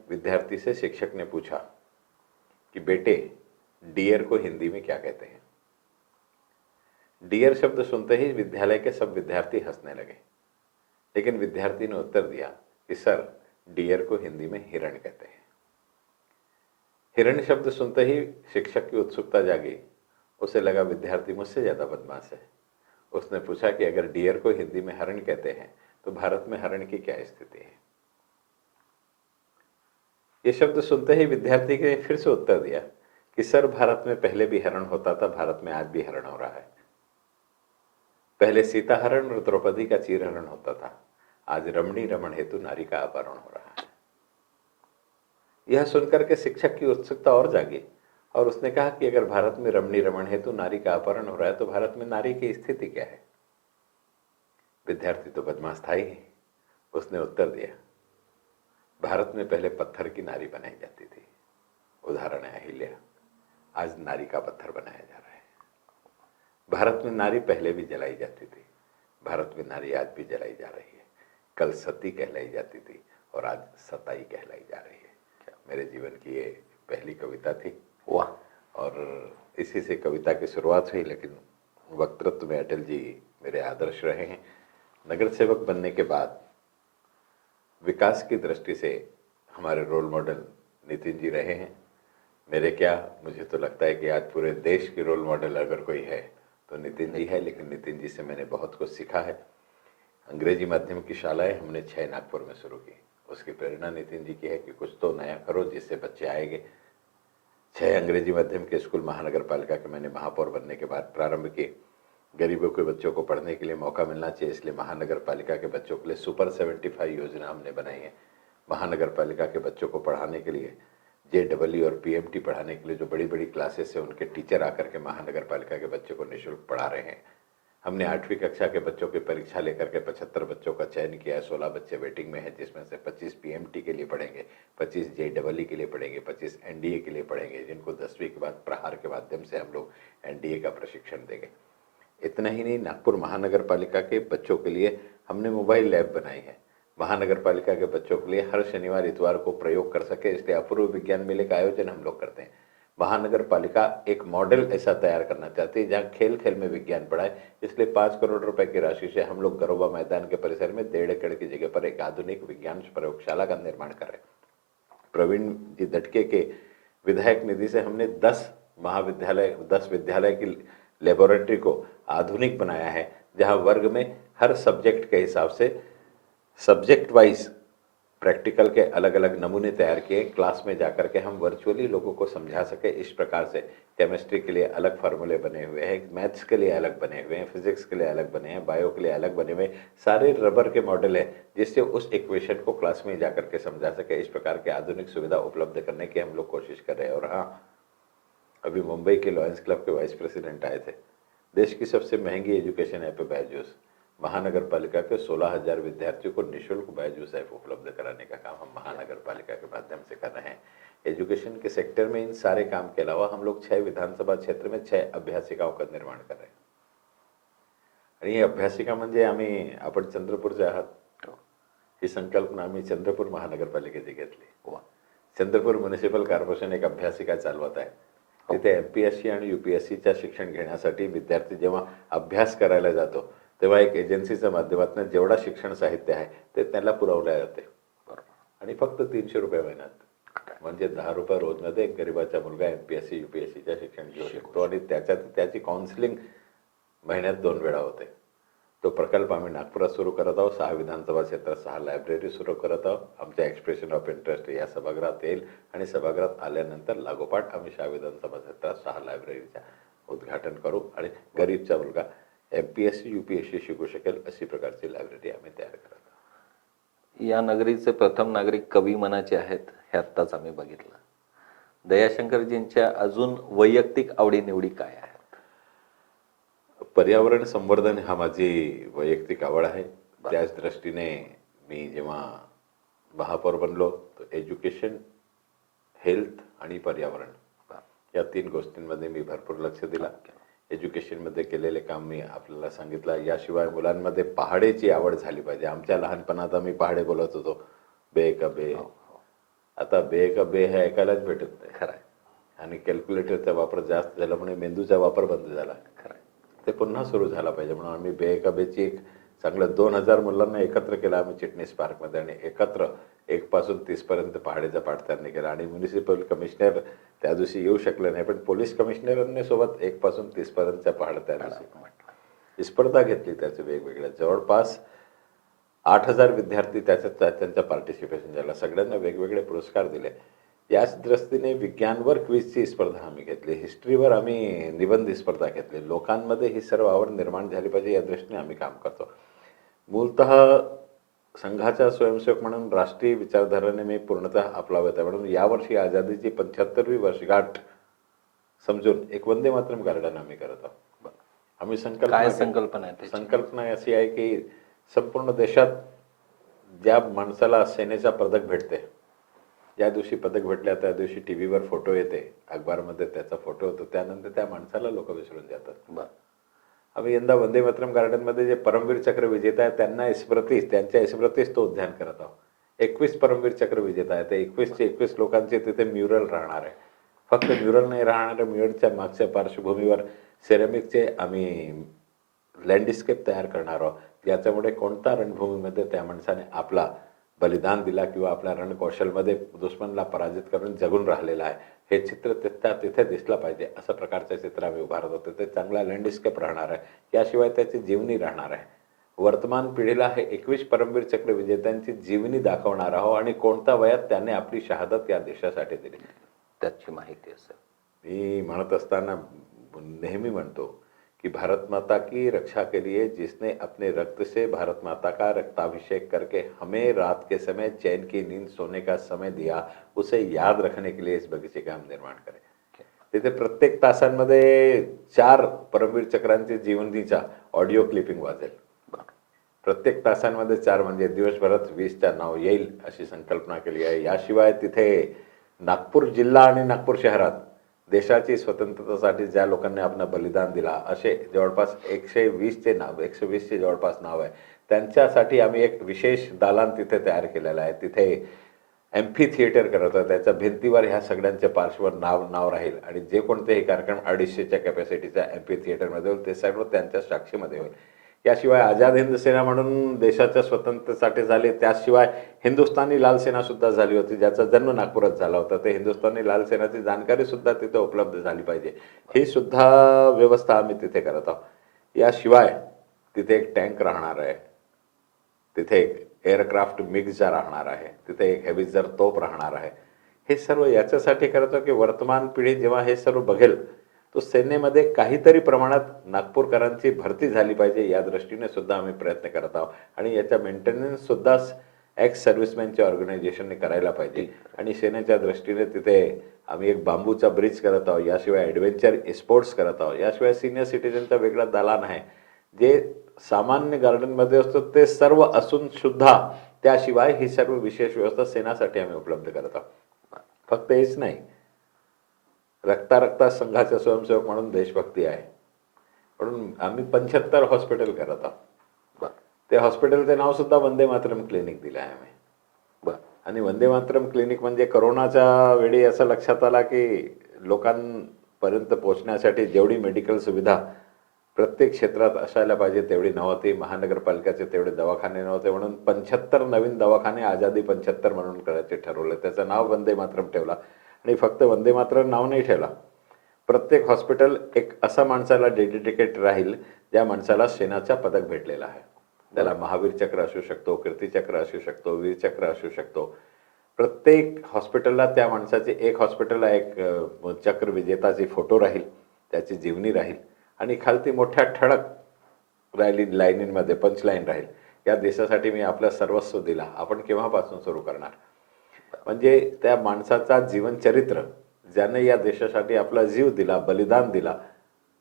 विद्यार्थी से शिक्षक ने पूछा कि बेटे डियर को हिंदी में क्या कहते हैं. डियर शब्द सुनते ही विद्यालय के सब विद्यार्थी हंसने लगे. लेकिन विद्यार्थी ने उत्तर दिया कि सर डियर को हिंदी में हिरण कहते हैं. हिरण शब्द सुनते ही शिक्षक की उत्सुकता जागी. उसे लगा विद्यार्थी मुझसे ज्यादा बदमाश है. उसने पूछा कि अगर डियर को हिंदी में हरण कहते हैं तो भारत में हरण की क्या स्थिति है. ये शब्द सुनते ही विद्यार्थी ने फिर से उत्तर दिया कि सर भारत में पहले भी हरण होता था, भारत में आज भी हरण हो रहा है. पहले सीता हरण और द्रौपदी का चीर हरण होता था, आज रमणी रमण हेतु नारी का अपहरण हो रहा है. यह सुनकर के शिक्षक की उत्सुकता और जागी और उसने कहा कि अगर भारत में रमणी रमण हेतु नारी का अपहरण हो रहा है तो भारत में नारी की स्थिति क्या है. विद्यार्थी तो बदमाश था ही. उसने उत्तर दिया भारत में पहले पत्थर की नारी बनाई जाती थी, उदाहरण है अहिल्या, आज नारी का पत्थर बनाया जा रहा है. भारत में नारी पहले भी जलाई जाती थी, भारत में नारी आज भी जलाई जा रही है. कल सती कहलाई जाती थी और आज सताई कहलाई जा रही है. मेरे जीवन की ये पहली कविता थी. वाह. और इसी से कविता की शुरुआत हुई. लेकिन वक्तृत्व में अटल जी मेरे आदर्श रहे हैं. नगर सेवक बनने के बाद विकास की दृष्टि से हमारे रोल मॉडल नितिन जी रहे हैं. मेरे क्या, मुझे तो लगता है कि आज पूरे देश की रोल मॉडल अगर कोई है तो नितिन जी है. लेकिन नितिन जी से मैंने बहुत कुछ सीखा है. अंग्रेजी माध्यम की शालाएं हमने 6 नागपुर में शुरू की। उसकी प्रेरणा नितिन जी की है कि कुछ तो नया करो जिससे बच्चे आएंगे। 6 अंग्रेजी माध्यम के स्कूल महानगर पालिका के मैंने महापौर बनने के बाद प्रारंभ किए। गरीबों के बच्चों को पढ़ने के लिए मौका मिलना चाहिए, इसलिए महानगर पालिका के बच्चों के लिए सुपर 75 योजना हमने बनाई है। महानगर पालिका के बच्चों को पढ़ाने के लिए JEE और PMT पढ़ाने के लिए जो बड़ी बड़ी क्लासेस है उनके टीचर आकर के महानगर पालिका के बच्चों को निःशुल्क पढ़ा रहे हैं। हमने 8वीं कक्षा के बच्चों की परीक्षा लेकर के 75 बच्चों का चयन किया है। 16 बच्चे वेटिंग में हैं, जिसमें से 25 PMT के लिए पढ़ेंगे, 25 JEE के लिए पढ़ेंगे, 25 NDA के लिए पढ़ेंगे, जिनको 10वीं के बाद प्रहार के माध्यम से हम लोग NDA का प्रशिक्षण देंगे। इतना ही नहीं, नागपुर महानगर पालिका के बच्चों के लिए हमने मोबाइल लैब बनाई है। महानगर पालिका के बच्चों के लिए हर शनिवार इतवार को प्रयोग कर सके, इसलिए अपूर्व विज्ञान मेले का आयोजन हम लोग करते हैं। महानगर पालिका एक मॉडल ऐसा तैयार करना चाहती है जहाँ खेल खेल में विज्ञान पढ़ाए, इसलिए 5 करोड़ रुपए की राशि से हम लोग गरोबा मैदान के परिसर में 1.5 एकड़ की जगह पर एक आधुनिक विज्ञान प्रयोगशाला का निर्माण कर रहे हैं। प्रवीण जी दटके के विधायक निधि से हमने 10 विद्यालय की लेबोरेटरी को आधुनिक बनाया है, जहां वर्ग में हर सब्जेक्ट के हिसाब से सब्जेक्ट वाइज प्रैक्टिकल के अलग अलग नमूने तैयार किए। क्लास में जाकर के हम वर्चुअली लोगों को समझा सके, इस प्रकार से केमिस्ट्री के लिए अलग फार्मूले बने हुए हैं, मैथ्स के लिए अलग बने हुए हैं, फिजिक्स के लिए अलग बने हैं, बायो के लिए अलग बने हुए हैं, सारे रबर के मॉडल हैं, जिससे उस इक्वेशन को क्लास में जाकर के समझा सके। इस प्रकार के आधुनिक सुविधा उपलब्ध करने की हम लोग कोशिश कर रहे हैं। और हाँ, अभी मुंबई के लॉयंस क्लब के वाइस प्रेसिडेंट आए थे। देश की सबसे महंगी एजुकेशन ऐप है बायजूस। महानगर पालिका के 16,000 विद्यार्थियों को निःशुल्क बायजूस ऐप उपलब्ध कराने का काम हम महानगर पालिका के माध्यम से कर रहे हैं। एजुकेशन के सेक्टर में इन सारे काम के अलावा हम लोग 6 विधानसभा क्षेत्र में 6 अभ्यासिकाओं का निर्माण कर रहे हैं। आणि ही अभ्यासिका म्हणजे आपण चंद्रपूरचे आहात, ही संकल्पना आम्ही चंद्रपूर महानगरपालिकेची घेतली। चंद्रपूर म्युनिसिपल कॉर्पोरेशन एक अभ्यासिका चालवत आहे। तिथे MPSC आणि UPSCच्या शिक्षण घेण्यासाठी विद्यार्थी जेव्हा अभ्यास करायला जातो तेव्हा एक एजन्सीच्या माध्यमातून जेवढा शिक्षण साहित्य आहे ते त्याला पुरवले जाते आणि फक्त 300 रुपये महिन्यात, म्हणजे 10 रुपये रोजमध्ये एक गरीबाचा मुलगा MPSC UPSCच्या शिक्षण घेऊ शकतो आणि त्याची काउन्सिलिंग महिन्यात 2 वेळा होते। तो प्रकल्प आम्ही नागपुरात सुरू करत आहोत। 6 विधानसभा क्षेत्रात 6 लायब्ररी सुरू करत आहोत। आमच्या एक्सप्रेशन ऑफ इंटरेस्ट या सभागृहात येईल आणि सभागृहात आल्यानंतर लागोपाठ आम्ही 6 विधानसभा क्षेत्रात 6 लायब्ररीचा उद्घाटन करू आणि गरीबचा मुलगा MPSC UPSC शिकू शकेल अशी प्रकारची लायब्ररी आम्ही तयार करत आहोत। या नगरीचे प्रथम नागरिक कवी मनाचे आहेत हे आत्ताच आम्ही बघितलं। दयाशंकरजींच्या अजून वैयक्तिक आवडीनिवडी काय आहेत? पर्यावरण संवर्धन हा माझी वैयक्तिक आवड आहे। त्याच दृष्टीने मी जेव्हा महापौर बनलो तर एज्युकेशन, हेल्थ आणि पर्यावरण या 3 गोष्टींमध्ये मी भरपूर लक्ष दिला। एज्युकेशनमध्ये केलेले काम मी आपल्याला सांगितलं। याशिवाय मुलांमध्ये पहाडेची आवड झाली पाहिजे। आमच्या लहानपणात आम्ही पहाडे बोलत होतो, बे का बे। आता बे का बे हे ऐकायलाच भेटत नाही। खरं आहे. आणि कॅल्क्युलेटरचा वापर जास्त झाल्यामुळे मेंदूचा वापर बंद झाला। खरं आहे. ते पुन्हा सुरू झाला पाहिजे म्हणून आम्ही बे का बेची एक चांगलं 2000 मुलांना एकत्र केलं आम्ही चिटणीस पार्कमध्ये आणि एकत्र 1 पासून 30 पर्यंत पहाडेचा पाठतांनी केला आणि म्युनिसिपल कमिशनर त्या दिवशी येऊ शकले नाही, पण पोलीस कमिशनरांनी सोबत 1 पासून 30 पर्यंतच्या पहाड त्या दिवशी स्पर्धा घेतली। त्याचे वेगवेगळ्या जवळपास 8000 विद्यार्थी त्यांच्या पार्टिसिपेशन झाला। सगळ्यांना वेगवेगळे पुरस्कार दिले। याच दृष्टीने विज्ञानवर क्विजची स्पर्धा आम्ही घेतली, हिस्ट्रीवर आम्ही निबंध स्पर्धा घेतली। लोकांमध्ये ही सर्व आवड निर्माण झाली पाहिजे या दृष्टीने आम्ही काम करतो। मूलतः संघाचा स्वयंसेवक म्हणून राष्ट्रीय विचारधारेने मी पूर्णतः आपलावत आहे, म्हणून यावर्षी आझादीची 75वी वर्षगाठ समजून एक वंदे मातरम गार्डन आम्ही करत आहोत। आम्ही संकल्पना आहे त्याची? संकल्पना अशी आहे की संपूर्ण देशात ज्या माणसाला सेनेचा पदक भेटते, ज्या दिवशी पदक भेटल्या त्या दिवशी टीव्हीवर फोटो येते, अखबारमध्ये त्याचा फोटो होतो, त्यानंतर त्या माणसाला लोक विसरून जातात। आम्ही यंदा वंदे मातरम गार्डनमध्ये जे परमवीर चक्र विजेता आहेत त्यांच्या स्मृतीस तो उद्यान करत आहोत। 21 परमवीर चक्र विजेता आहेत, 21 लोकांचे तिथे म्युरल राहणार आहे। फक्त म्युरल नाही राहणार, म्युरलच्या मागच्या पार्श्वभूमीवर सेरेमिकचे आम्ही लँडस्केप तयार करणार आहोत, ज्याच्यामुळे कोणत्या रणभूमीमध्ये त्या माणसाने आपला बलिदान दिला किंवा आपल्या रणकौशलमध्ये दुश्मनला पराजित करून जगून राहिलेला आहे हे चित्र तिथे दिसलं पाहिजे अशा प्रकारचं चित्र आम्ही उभारत होतो। ते चांगला लँडस्केप राहणार आहे, याशिवाय त्याची जीवनी राहणार आहे। वर्तमान पिढीला हे 21 परमवीर चक्र विजेत्यांची जीवनी दाखवणार आहोत आणि कोणत्या वयात त्याने आपली शहादत या देशासाठी दिली. त्याची माहिती असेल. मी म्हणत असताना नेहमी म्हणतो की भारत माता की रक्षा के लिए जिसने अपने रक्त से भारत माता का रक्ताभिषेक करके हमें रात के समय चैन की नींद सोने का समय दिया, उसे याद रखने के लिए इस बगीचे का हम निर्माण करें. तिथे प्रत्येक तासांमध्ये 4 परमवीर चक्रांचे जीवनीचा ऑडिओ क्लिपिंग वाजेल. प्रत्येक तासांमध्ये 4 म्हणजे दिवसभरात 20च्या नाव येईल अशी संकल्पना केली आहे. याशिवाय तिथे नागपूर जिल्हा आणि नागपूर शहरात देशाची स्वतंत्रतेसाठी ज्या लोकांनी आपलं बलिदान दिला असे जवळपास 120चे जवळपास नाव आहे. त्यांच्यासाठी आम्ही एक विशेष दालन तिथे तयार केलेलं आहे. तिथे एम्फी थिएटर करत आहे. त्याच्या भिंतीवर ह्या सगळ्यांच्या पार्श्ववर नाव राहील आणि जे कोणतेही कार्यक्रम 250च्या कॅपॅसिटीच्या एम्फी थिएटरमध्ये होईल ते सर्व त्यांच्या साक्षीमध्ये होईल. याशिवाय आझाद हिंद सेना म्हणून देशाच्या स्वतंत्रतेसाठी झाले, त्याशिवाय हिंदुस्थानी लाल सेना सुद्धा झाली होती ज्याचा जन्म नागपुरात झाला होता. ते हिंदुस्थानी लाल सेनाची जाणकारी सुद्धा तिथे उपलब्ध झाली पाहिजे, ही सुद्धा व्यवस्था आम्ही तिथे करत आहोत. याशिवाय तिथे एक टँक राहणार आहे, तिथे एक एअरक्राफ्ट मिग्जा राहणार आहे, तिथे एक हेविझर तोफ राहणार आहे. हे सर्व याच्यासाठी करतो की वर्तमान पिढी जेव्हा हे सर्व बघेल तो सेनेमध्ये काहीतरी प्रमाणात नागपूरकरांची भरती झाली पाहिजे या दृष्टीने सुद्धा आम्ही प्रयत्न करत आहोत. आणि याचा मेंटेनन्स सुद्धा एक्स सर्व्हिसमॅनच्या ऑर्गनायझेशनने करायला पाहिजे. आणि सेनेच्या दृष्टीने तिथे आम्ही एक बांबूचा ब्रिज करत आहोत. याशिवाय ॲडव्हेंचर स्पोर्ट्स करत आहोत. याशिवाय सिनियर सिटीजनचा वेगळा दालन आहे जे सामान्य गार्डनमध्ये असतो ते सर्व असून सुद्धा त्याशिवाय ही सर्व विशेष व्यवस्था सेनासाठी आम्ही उपलब्ध करत आहोत. फक्त हेच नाही, रक्ता संघाचे स्वयंसेवक म्हणून देशभक्ती आहे म्हणून आम्ही 75 हॉस्पिटल करत आहोत. ते हॉस्पिटलचे नाव सुद्धा वंदे मातरम क्लिनिक दिलं आहे आम्ही. आणि वंदे मातरम क्लिनिक म्हणजे करोनाच्या वेळी असं लक्षात आला की लोकांपर्यंत पोहोचण्यासाठी जेवढी मेडिकल सुविधा प्रत्येक क्षेत्रात असायला पाहिजे तेवढी नव्हती. महानगरपालिकेचे तेवढे दवाखाने नव्हते म्हणून 75 नवीन दवाखाने आझादी 75 म्हणून करायचे ठरवले. त्याचं नाव वंदे मातरम ठेवला. आणि फक्त वंदे मातरम नाव नाही ठेवला, प्रत्येक हॉस्पिटल एक असा माणसाला डेडिकेट राहील ज्या माणसाला सेनाचा पदक भेटलेला आहे. त्याला महावीर चक्र असू शकतो, कीर्तीचक्र असू शकतो, वीरचक्र असू शकतो. प्रत्येक हॉस्पिटलला त्या माणसाचे एक हॉस्पिटलला एक चक्र विजेताची फोटो राहील, त्याची जीवनी राहील आणि खालती मोठ्या ठळक लाईनींमध्ये पंचलाईन राहील, या देशासाठी मी आपलं सर्वस्व दिला. आपण केव्हापासून सुरू करणार? म्हणजे त्या माणसाचा जीवनचरित्र, ज्याने या देशासाठी आपला जीव दिला, बलिदान दिला,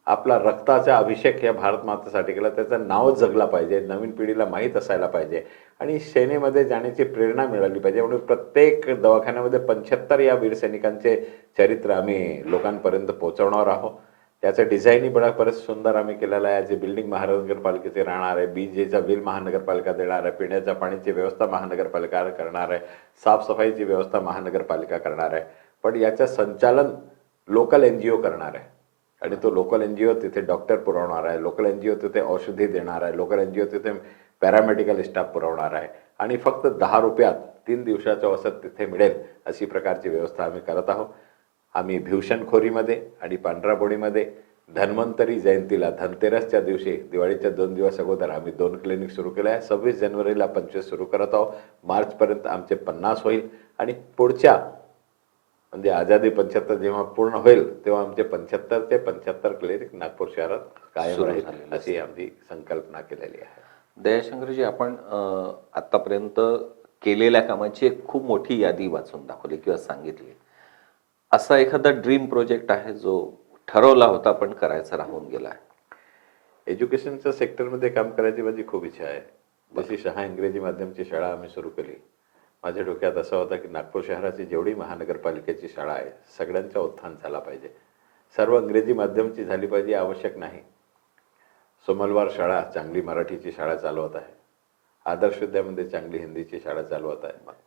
आपला रक्ताचा अभिषेक या भारत मातेसाठी केला, त्याचं नाव जगला पाहिजे, नवीन पिढीला माहीत असायला पाहिजे आणि सेनेमध्ये जाण्याची प्रेरणा मिळाली पाहिजे. म्हणून प्रत्येक दवाखान्यामध्ये 75 या वीर सैनिकांचे चरित्र आम्ही लोकांपर्यंत पोहोचवणार आहोत. त्याचं डिझाईनही बरंच सुंदर आम्ही केलेलं आहे. जे बिल्डिंग महानगरपालिकेचे राहणार आहे, बीजेचा बिल महानगरपालिका देणार आहे, पिण्याच्या पाण्याची व्यवस्था महानगरपालिका करणार आहे, साफसफाईची व्यवस्था महानगरपालिका करणार आहे. पण याचं संचालन लोकल NGO करणार आहे आणि तो लोकल NGO तिथे डॉक्टर पुरवणार आहे, लोकल NGO तिथे औषधी देणार आहे, लोकल NGO तिथे पॅरामेडिकल स्टाफ पुरवणार आहे आणि फक्त 10 रुपयात 3 दिवसाचं औषध तिथे मिळेल अशी प्रकारची व्यवस्था आम्ही करत आहोत. आम्ही भीवशनखोरीमध्ये आणि पांढरापोळीमध्ये धन्वंतरी जयंतीला धनतेरसच्या दिवशी दिवाळीच्या 2 दिवस अगोदर आम्ही 2 क्लिनिक सुरू केले आहे. 26 जानेवारीला 25 सुरू करत आहोत. मार्चपर्यंत आमचे 50 होईल आणि पुढच्या म्हणजे आझादी 75 जेव्हा पूर्ण होईल तेव्हा आमचे 75 ते 75 क्लिनिक नागपूर शहरात कायम राहील अशी आमची संकल्पना केलेली आहे. दयाशंकरजी, आपण आतापर्यंत केलेल्या कामाची एक खूप मोठी यादी वाचून दाखवली किंवा सांगितली. असा एखादा ड्रीम प्रोजेक्ट आहे जो ठरवला होता पण करायचा राहून गेला आहे? एज्युकेशनच्या सेक्टरमध्ये काम करायची माझी खूप इच्छा आहे. जशी शहा इंग्रजी माध्यमची शाळा आम्ही सुरू केली, माझ्या डोक्यात असा होता की नागपूर शहराची जेवढी महानगरपालिकेची शाळा आहे सगळ्यांचा उत्थान झाला पाहिजे. सर्व इंग्रजी माध्यमची झाली पाहिजे आवश्यक नाही. सोमलवार शाळा चांगली मराठीची शाळा चालवत आहे, आदर्श विद्यामध्ये चांगली हिंदीची शाळा चालवत आहे.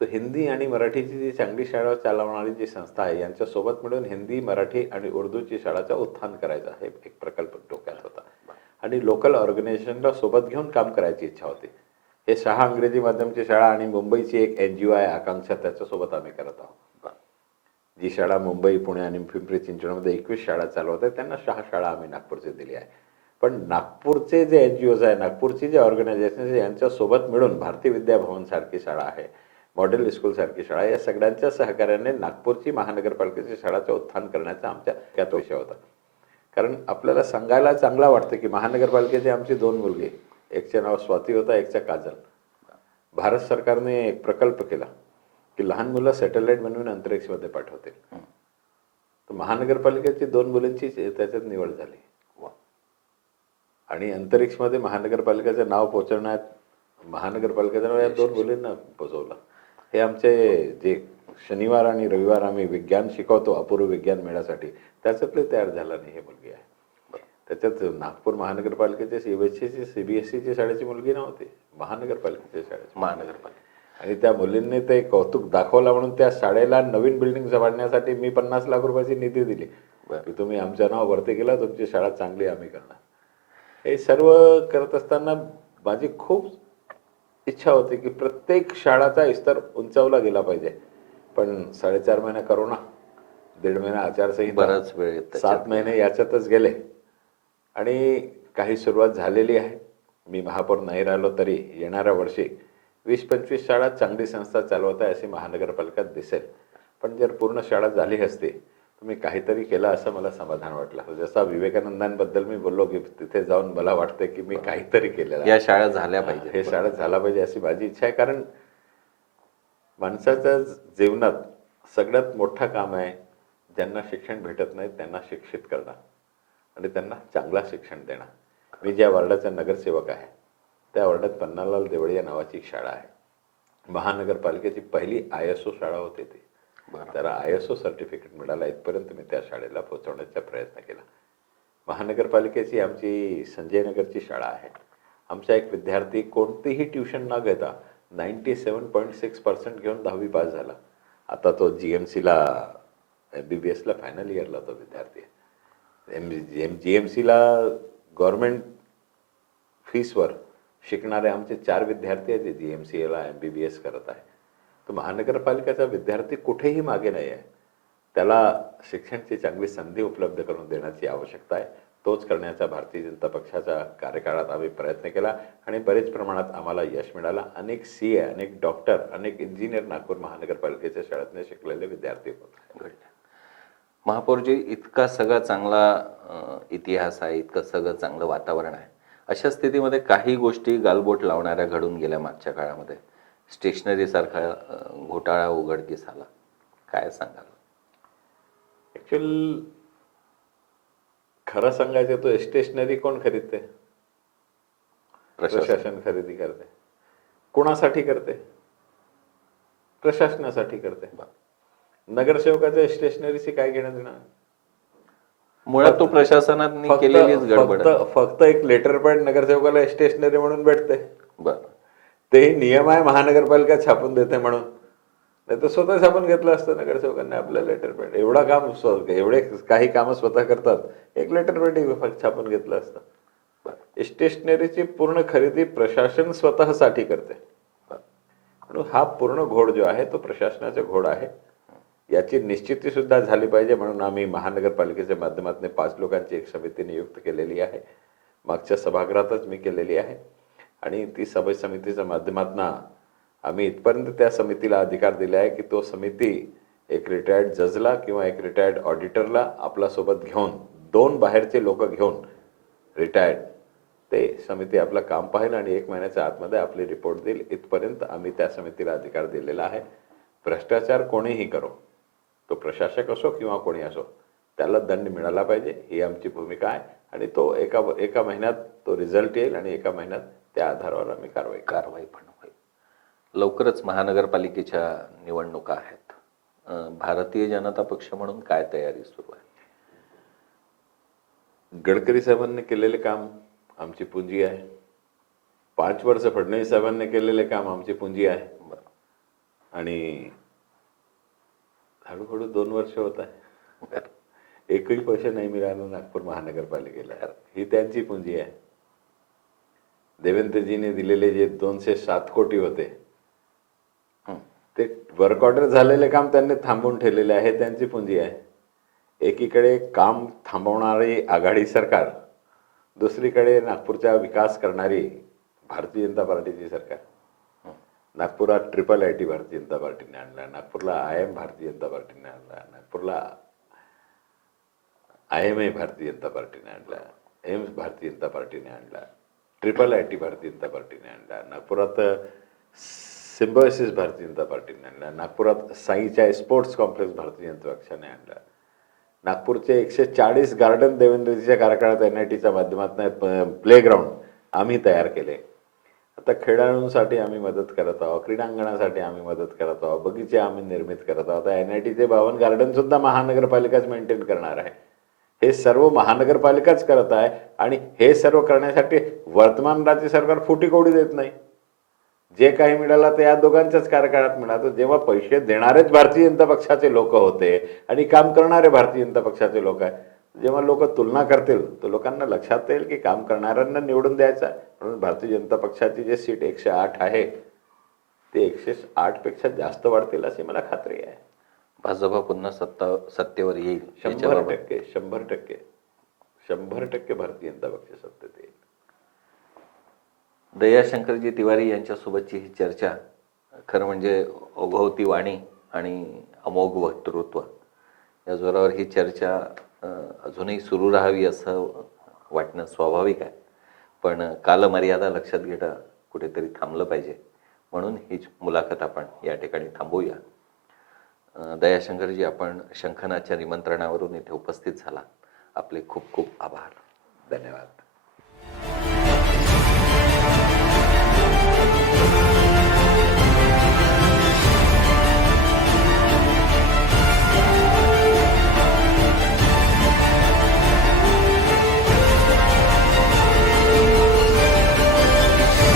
तर हिंदी आणि मराठीची जी चांगली शाळा चालवणारी जी संस्था आहे यांच्यासोबत मिळून हिंदी, मराठी आणि उर्दूची शाळाचं उत्थान करायचं हे एक प्रकल्प डोक्यात होता आणि लोकल ऑर्गनायझेशनला सोबत घेऊन काम करायची इच्छा होती. हे शहा इंग्रजी माध्यमची शाळा आणि मुंबईची एक NGO आहे आकांक्षा, त्याच्यासोबत आम्ही करत आहोत. जी शाळा मुंबई, पुणे आणि पिंपरी चिंचवडमध्ये 21 शाळा चालवत आहे त्यांना शहा शाळा आम्ही नागपूरची दिली आहे. पण नागपूरचे जे NGOs आहे, नागपूरची जे ऑर्गनायझेशन यांच्यासोबत मिळून भारतीय विद्या भवन सारखी शाळा आहे, मॉडेल स्कूल सारखी शाळा, या सगळ्यांच्या सहकार्याने नागपूरची महानगरपालिकेची शाळाचं उत्थान करण्याचा आमच्या त्यात विषय होता. कारण आपल्याला सांगायला चांगला वाटतं की महानगरपालिकेची आमची 2 मुलगी, एकचे नाव स्वाती होता, एकचा काजल. भारत सरकारने एक प्रकल्प केला की लहान मुलं सॅटेलाइट बनवून अंतरिक्षमध्ये पाठवतील. तर महानगरपालिकेची 2 मुलींची त्याच्यात निवड झाली. आणि अंतरिक्षमध्ये महानगरपालिकेचं नाव पोहोचवण्यात महानगरपालिकेचं नाव या 2 मुलींना पोहोचवलं. हे आमचे जे शनिवार आणि रविवार आम्ही विज्ञान शिकवतो अपूर्व विज्ञान मेळ्यासाठी, त्याच्यातले तयार झाला नाही हे मुलगी आहे. त्याच्यात नागपूर महानगरपालिकेच्या CBSEची शाळेची मुलगी नव्हती, महानगरपालिकेच्या शाळेची. महानगरपालिका. आणि त्या मुलींनी ते कौतुक दाखवलं म्हणून त्या शाळेला नवीन बिल्डिंग बांधण्यासाठी मी 50 लाख रुपयाची निधी दिली की तुम्ही आमच्या नाव वरती केला, तुमची शाळा चांगली आम्ही करणार. हे सर्व करत असताना माझी खूप इच्छा होती की प्रत्येक शाळाचा स्तर उंचावला गेला पाहिजे. पण 4.5 महिने करोना, 1.5 महिना आचारसंहिता, बराच वेळ 7 महिने याच्यातच गेले आणि काही सुरुवात झालेली आहे. मी महापौर नाही राहिलो तरी येणाऱ्या वर्षी 20-25 शाळा चांगली संस्था चालवत आहे अशी महानगरपालिका दिसेल. पण जर पूर्ण शाळा झाली असती तर मी काहीतरी केलं असं मला समाधान वाटलं. जसा विवेकानंदांबद्दल मी बोललो की तिथे जाऊन मला वाटतं की मी काहीतरी केलेलं आहे, या शाळा झाल्या पाहिजे, हे शाळा झाला पाहिजे अशी माझी इच्छा आहे. कारण माणसाच्या जीवनात सगळ्यात मोठं काम आहे ज्यांना शिक्षण भेटत नाही त्यांना शिक्षित करणं आणि त्यांना चांगला शिक्षण देणं. मी ज्या वार्डाचा नगरसेवक आहे त्या वार्डात पन्नालाल देवळे या नावाची एक शाळा आहे. महानगरपालिकेची पहिली ISO शाळा होती ती. त्याला ISO सर्टिफिकेट मिळाला. इथपर्यंत मी त्या शाळेला पोहोचवण्याचा प्रयत्न केला. महानगरपालिकेची आमची संजय नगरची शाळा आहे. आमचा एक विद्यार्थी कोणतीही ट्युशन न घेता 97.6% घेऊन 10वी पास झाला. आता तो GMCला MBBSला फायनल इयरला तो विद्यार्थी आहे. GMCला गव्हर्नमेंट फीसवर शिकणारे आमचे 4 विद्यार्थी आहेत जे GMCला MBBS करत आहे. तर महानगरपालिकेचा विद्यार्थी कुठेही मागे नाही आहे. त्याला शिक्षणाची चांगली संधी उपलब्ध करून देण्याची आवश्यकता आहे. तोच करण्याचा भारतीय जनता पक्षाच्या कार्यकाळात आम्ही प्रयत्न केला आणि बरेच प्रमाणात आम्हाला यश मिळालं. अनेक CA, अनेक डॉक्टर, अनेक इंजिनियर नागपूर महानगरपालिकेच्या शाळेतून शिकलेले विद्यार्थी होते. महापौरजी, इतका सगळा चांगला इतिहास आहे, इतकं सगळं चांगलं वातावरण आहे, अशा स्थितीमध्ये काही गोष्टी गालबोट लावणाऱ्या घडून गेल्या मागच्या काळामध्ये. स्टेशनरी सारखा घोटाळा उघडकीस आला, काय सांगाल? ऍक्च्युअल खरं सांगायचं तो स्टेशनरी कोण खरीदते? प्रशासन खरेदी करते. कोणासाठी करते? प्रशासनासाठी करते. नगरसेवकाच्या स्टेशनरीशी काय घेणं देणं? मुळात तो प्रशासनाने केलेलीच गडबड आहे. फक्त एक लेटर पॅड नगरसेवकाला स्टेशनरी म्हणून भेटते. बरं, तेही नियम आहे महानगरपालिका छापून देते म्हणून. नाही तर स्वतः छापून घेतलं असतं नगरसेवकांनी आपलं लेटर पॅड. एवढे काही कामं स्वतः करतात, एक लेटर पॅड छापून घेतलं असतं. स्टेशनरीची पूर्ण खरेदी प्रशासन स्वतःसाठी करते. म्हणून हा पूर्ण घोड जो आहे तो प्रशासनाचा घोड आहे. याची निश्चिती सुद्धा झाली पाहिजे म्हणून आम्ही महानगरपालिकेच्या माध्यमातून 5 लोकांची एक समिती नियुक्त केलेली आहे. मागच्या सभागृहातच मी केलेली आहे आणि ती समितीच्या माध्यमातून आम्ही इथपर्यंत त्या समितीला अधिकार दिला आहे की तो समिती एक रिटायर्ड जजला किंवा एक रिटायर्ड ऑडिटरला आपल्यासोबत घेऊन 2 बाहेरचे लोक घेऊन रिटायर्ड ते समिती आपलं काम पाहिल आणि 1 महिन्याच्या आतमध्ये आपली रिपोर्ट देईल. इथपर्यंत आम्ही त्या समितीला अधिकार दिलेला आहे. भ्रष्टाचार कोणीही करो, तो प्रशासक असो किंवा कोणी असो, त्याला दंड मिळाला पाहिजे ही आमची भूमिका आहे आणि तो एका महिन्यात तो रिझल्ट येईल आणि 1 महिन्यात त्या आधारावर आम्ही कारवाई पण होईल. लवकरच महानगरपालिकेच्या निवडणुका आहेत. भारतीय जनता पक्ष म्हणून काय तयारी सुरू आहे? गडकरी साहेबांनी केलेले काम आमची पुंजी आहे. 5 वर्ष फडणवीस साहेबांनी केलेले काम आमची पुंजी आहे आणि हळूहळू 2 वर्ष होत आहे, एकही पैसे नाही मिळाला नागपूर महानगरपालिकेला. ही त्यांची पुंजी आहे. देवेंद्रजीने दिलेले जे 207 कोटी होते ते वर्क ऑर्डर झालेले काम त्यांनी थांबवून ठेवलेले आहे, त्यांची पुंजी आहे. एकीकडे काम थांबवणारी आघाडी सरकार दुसरीकडे नागपूरचा विकास करणारी भारतीय जनता पार्टीची सरकार. नागपुरात IIIT भारतीय जनता पार्टीने आणला, नागपूरला IIM भारतीय जनता पार्टीने आणला, नागपूरला IMA भारतीय जनता पार्टीने आणला, एम्स भारतीय जनता पार्टीने आणला, IIIT भारतीय जनता पार्टीने आणला, नागपुरात सिम्बायोसिस भारतीय जनता पार्टीने आणला, नागपुरात साईच्या स्पोर्ट्स कॉम्प्लेक्स भारतीय जनता पक्षाने आणला, नागपूरचे 140 गार्डन देवेंद्रजीच्या कार्यकाळात NITच्या माध्यमातून प्लेग्राऊंड आम्ही तयार केले. आता खेळाडूंसाठी आम्ही मदत करत आहोत, क्रीडांगणासाठी आम्ही मदत करत आहोत, बगीचे आम्ही निर्मित करत आहोत. NITचे 52 गार्डन सुद्धा महानगरपालिकाच मेंटेन करणार आहे. हे सर्व महानगरपालिकाच करत आहे आणि हे सर्व करण्यासाठी वर्तमान राज्य सरकार फुटी कौडी देत नाही. जे काही मिळालं ते या दोघांच्याच कार्यकाळात मिळालं. जेव्हा पैसे देणारेच भारतीय जनता पक्षाचे लोक होते आणि काम करणारे भारतीय जनता पक्षाचे लोक आहे, जेव्हा लोक तुलना करतील तर लोकांना लक्षात येईल की काम करणाऱ्यांना निवडून द्यायचं आहे. म्हणून भारतीय जनता पक्षाची जे सीट 108 आहे ते 108 पेक्षा जास्त वाढतील अशी मला खात्री आहे. भाजपा पुन्हा सत्तेवर येईल 100% 100% भारतीय जनता पक्ष सत्तेत येईल. दयाशंकरजी तिवारी यांच्यासोबतची ही चर्चा खरं म्हणजे ओघवती वाणी आणि अमोघ वक्तृत्व या जोरावर ही चर्चा अजूनही सुरू राहावी असं वाटणं स्वाभाविक आहे. पण कालमर्यादा लक्षात घेता कुठेतरी थांबलं पाहिजे, म्हणून हीच मुलाखत आपण या ठिकाणी थांबवूया. दयाशंकरजी, आपण शंखनाच्या निमंत्रणावरून इथे उपस्थित झाला, आपले खूप खूप आभार. धन्यवाद.